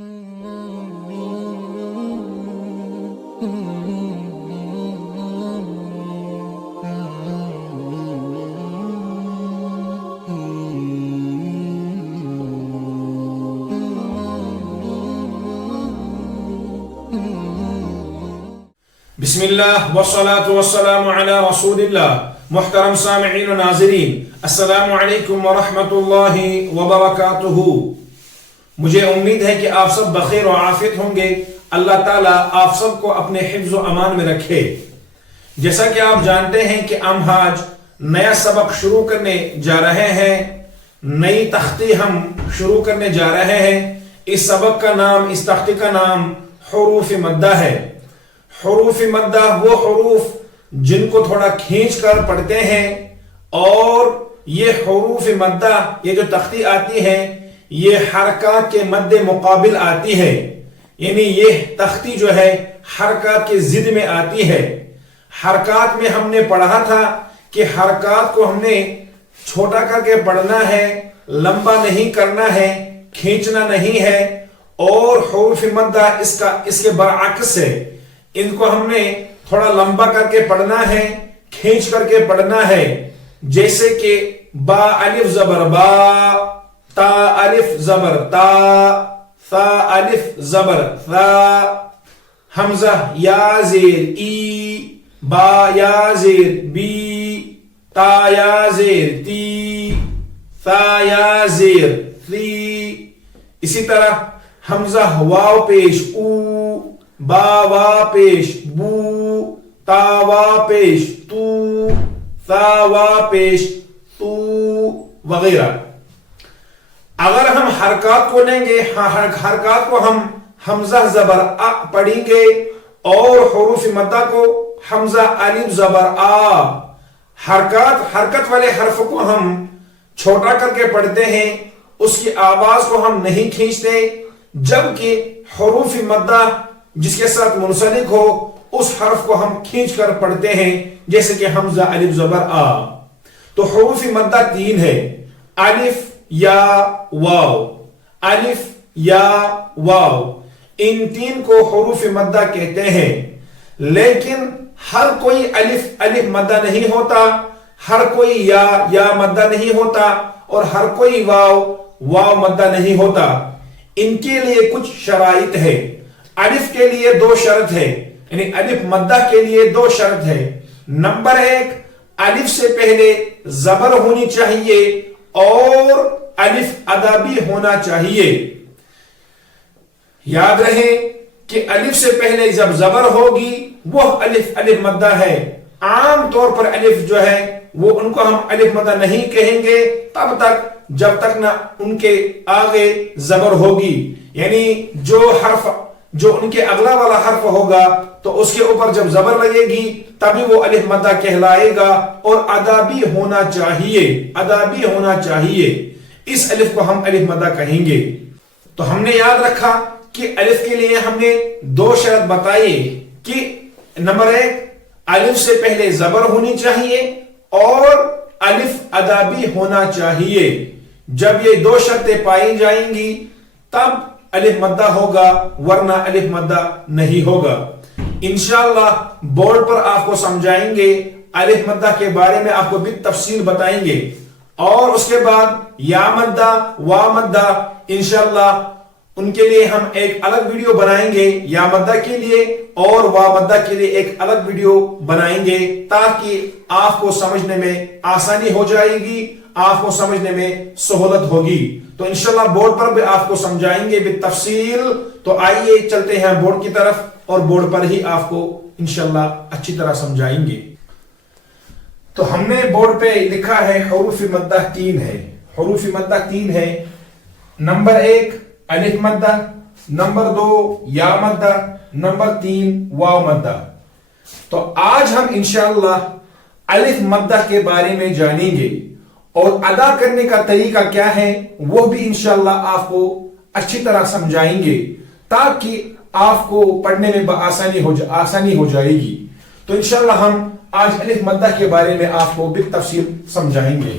بسم اللہ والصلاة والسلام علی رسول اللہ. محترم سامعین و ناظرین، السلام علیکم ورحمۃ اللہ وبرکاتہ. مجھے امید ہے کہ آپ سب بخیر و عافیت ہوں گے. اللہ تعالیٰ آپ سب کو اپنے حفظ و امان میں رکھے. جیسا کہ آپ جانتے ہیں کہ ہم آج نیا سبق شروع کرنے جا رہے ہیں، نئی تختی ہم شروع کرنے جا رہے ہیں. اس سبق کا نام، اس تختی کا نام حروف مدہ ہے. حروف مدہ وہ حروف جن کو تھوڑا کھینچ کر پڑھتے ہیں، اور یہ حروف مدہ، یہ جو تختی آتی ہے یہ حرکات کے مد مقابل آتی ہے. یعنی یہ تختی جو ہے حرکات کے ضد میں آتی ہے. حرکات میں ہم نے پڑھا تھا کہ حرکات کو ہم نے چھوٹا کر کے پڑھنا ہے، لمبا نہیں کرنا ہے، کھینچنا نہیں ہے. اور حروف مدہ اس کے برعکس ہے. ان کو ہم نے تھوڑا لمبا کر کے پڑھنا ہے، کھینچ کر کے پڑھنا ہے. جیسے کہ با الف زبر با، تا الف زبر تا، ثا الف زبر ثا، حمزہ یا زیر ای، با یا زیر بی، تا یا زیر تی، ثا یا زیر ثی. اسی طرح حمزہ واو پیش او، با وا پیش بو، تا وا پیش تو، ثا وا پیش تو، وغیرہ. اگر ہم حرکات کو لیں گے، حرکات کو ہم حمزہ زبر ا پڑھیں گے، اور حروف مدہ کو حمزہ الف زبر آ. حرکت والے حرف کو ہم چھوٹا کر کے پڑھتے ہیں، اس کی آواز کو ہم نہیں کھینچتے. جبکہ حروف مدہ جس کے ساتھ منسلک ہو اس حرف کو ہم کھینچ کر پڑھتے ہیں، جیسے کہ حمزہ الف زبر آ. تو حروف مدہ تین ہے: الف یا واو، الف یا واو. ان تین کو حروف مدہ کہتے ہیں. لیکن ہر کوئی الف مدہ نہیں ہوتا، ہر کوئی یا مدہ نہیں ہوتا، اور ہر کوئی واو مدہ نہیں ہوتا. ان کے لیے کچھ شرائط ہے. الف کے لیے دو شرط ہے، یعنی الف مدہ کے لیے دو شرط ہے. نمبر ایک، الف سے پہلے زبر ہونی چاہیے اور الف ادا بھی ہونا چاہیے. یاد رہے کہ الف سے پہلے جب زبر ہوگی وہ الف مدہ ہے. عام طور پر الف جو ہے وہ ان کو ہم الف مدہ نہیں کہیں گے تب تک جب تک نہ ان کے آگے زبر ہوگی. یعنی جو ان کے اگلا والا حرف ہوگا تو اس کے اوپر جب زبر لگے گی تبھی وہ الف مدہ کہلائے گا، اور ادا بھی ہونا چاہیے. اس الف کو ہم الف مدہ کہیں گے. تو ہم نے یاد رکھا کہ الف کے لیے ہم نے دو شرط بتائی کہ نمبر ایک، الف سے پہلے زبر ہونی چاہیے اور الف ادا بھی ہونا چاہیے. جب یہ دو شرطیں پائی جائیں گی تب الف مدہ ہوگا، ورنہ الف مدہ نہیں ہوگا. انشاءاللہ بورڈ پر آپ کو سمجھائیں گے، الف مدہ کے بارے میں آپ کو بالتفصیل بتائیں گے. اور اس کے بعد یا مدہ، وا مدہ، انشاءاللہ ان کے لیے ہم ایک الگ ویڈیو بنائیں گے. یا مدہ کے لیے اور وا مدہ کے لیے ایک الگ ویڈیو بنائیں گے، تاکہ آپ کو سمجھنے میں آسانی ہو جائے گی، آپ کو سمجھنے میں سہولت ہوگی. تو انشاءاللہ بورڈ پر بھی آپ کو سمجھائیں گے بالتفصیل. تو آئیے چلتے ہیں بورڈ کی طرف، اور بورڈ پر ہی آپ کو انشاءاللہ اچھی طرح سمجھائیں گے. تو ہم نے بورڈ پہ لکھا ہے حروف مدہ تین ہے. حروف مدہ تین ہے. نمبر ایک الف مدہ، نمبر دو یا مدہ، نمبر تین واو مدہ. تو آج ہم انشاءاللہ الف مدہ کے بارے میں جانیں گے، اور ادا کرنے کا طریقہ کیا ہے وہ بھی انشاءاللہ آپ کو اچھی طرح سمجھائیں گے، تاکہ آپ کو پڑھنے میں آسانی ہو جائے گی. تو انشاءاللہ ہم آج الف مدہ کے بارے میں آپ کو بالتفصیل سمجھائیں گے.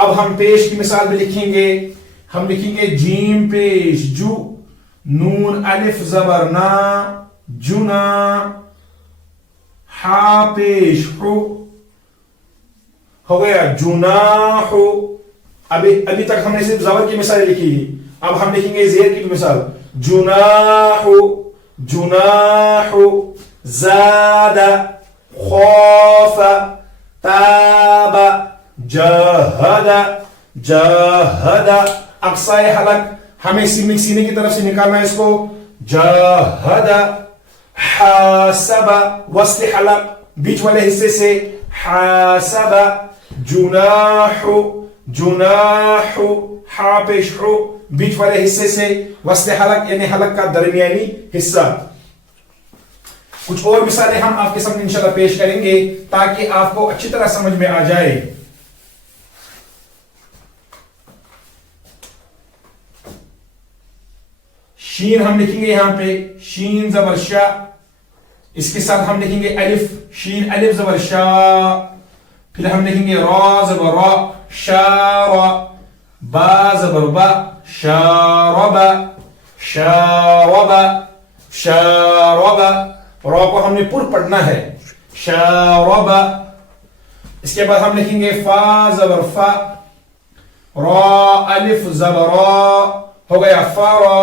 اب ہم پیش کی مثال بھی لکھیں گے. ہم لکھیں گے جیم پیش جو, نون الف زبر نا جنا, ہا پیش ہو, ہو گیا جناح. ابھی تک ہم نے صرف زبر کی مثال لکھی ہے. اب ہم لکھیں گے زیر کی مثال. جناح جناح, زاد خوف تاب جہد جہد. اقصائے حلق ہمیں سینے کی طرف سے نکالنا ہے اس کو. جہد حاسب, وسط حلق بیچ والے حصے سے حاسب. جناح جناح, ہا پیش ہو بیچ والے حصے سے, وسط حلق یعنی حلق کا درمیانی حصہ. کچھ اور مثالیں ہم آپ کے سامنے انشاءاللہ پیش کریں گے تاکہ آپ کو اچھی طرح سمجھ میں آ جائے. شین ہم لکھیں گے یہاں پہ, شین زبر شا. اس کے ساتھ ہم لکھیں گے الف, شین الف زبر شا. پھر ہم لکھیں گے را زبر را, شارا. با زبر با, شارب شارب شارب. را کو ہم نے پر پڑھنا ہے, شارب. اس کے بعد ہم لکھیں گے فا زبر فا, را الف زبر را, ہو گیا فرا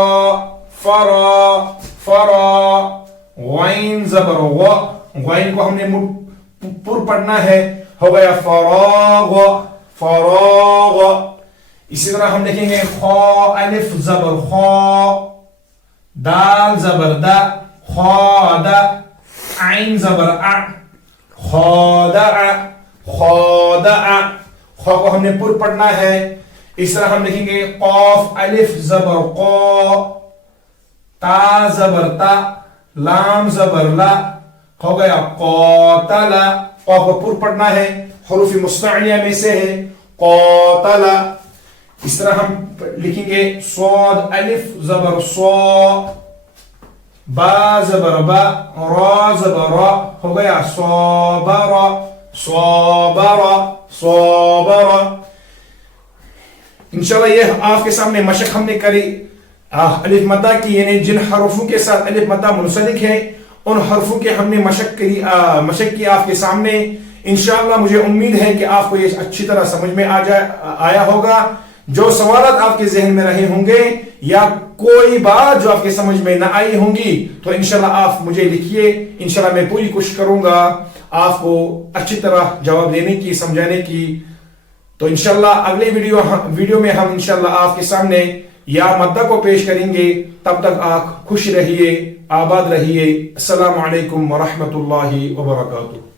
فرا فرا. غین زبر غ, غین کو ہم نے پر پڑھنا ہے, ہو گیا فراغ فراغ. اسی طرح ہم لکھیں گے خا الف زبر خا, دال زبر دا, خاد. عین زبر ا, خادع خادع. خا کو ہم نے پر پڑھنا ہے. اس طرح ہم لکھیں گے قاف الف زبر قا, تا زبر تا, لام زبر لا, ہو گیا قاتل. قا کو پر پڑھنا ہے, حروف مستعلیہ میں سے ہے, قاتل. اس طرح ہم لکھیں گے صاد الف زبر صا, با زبر با, را زبر را, ہو گیا صابر صابر صابر. انشاءاللہ یہ آپ کے سامنے مشق ہم نے کری الف مدہ کی, یعنی جن حروفوں کے ساتھ الف مدہ منسلک ہے ان حرفوں کے ہم نے مشق کی آپ کے سامنے. انشاءاللہ مجھے امید ہے کہ آپ کو یہ اچھی طرح سمجھ میں آیا ہوگا. جو سوالات آپ کے ذہن میں رہے ہوں گے یا کوئی بات جو آپ کے سمجھ میں نہ آئی ہوں گی تو انشاءاللہ آپ مجھے لکھیے. انشاءاللہ میں پوری کوشش کروں گا آپ کو اچھی طرح جواب دینے کی, سمجھانے کی. تو انشاءاللہ اگلے ویڈیو میں ہم انشاءاللہ آپ کے سامنے یا مدہ کو پیش کریں گے. تب تک آپ خوش رہیے, آباد رہیے. السلام علیکم ورحمۃ اللہ وبرکاتہ.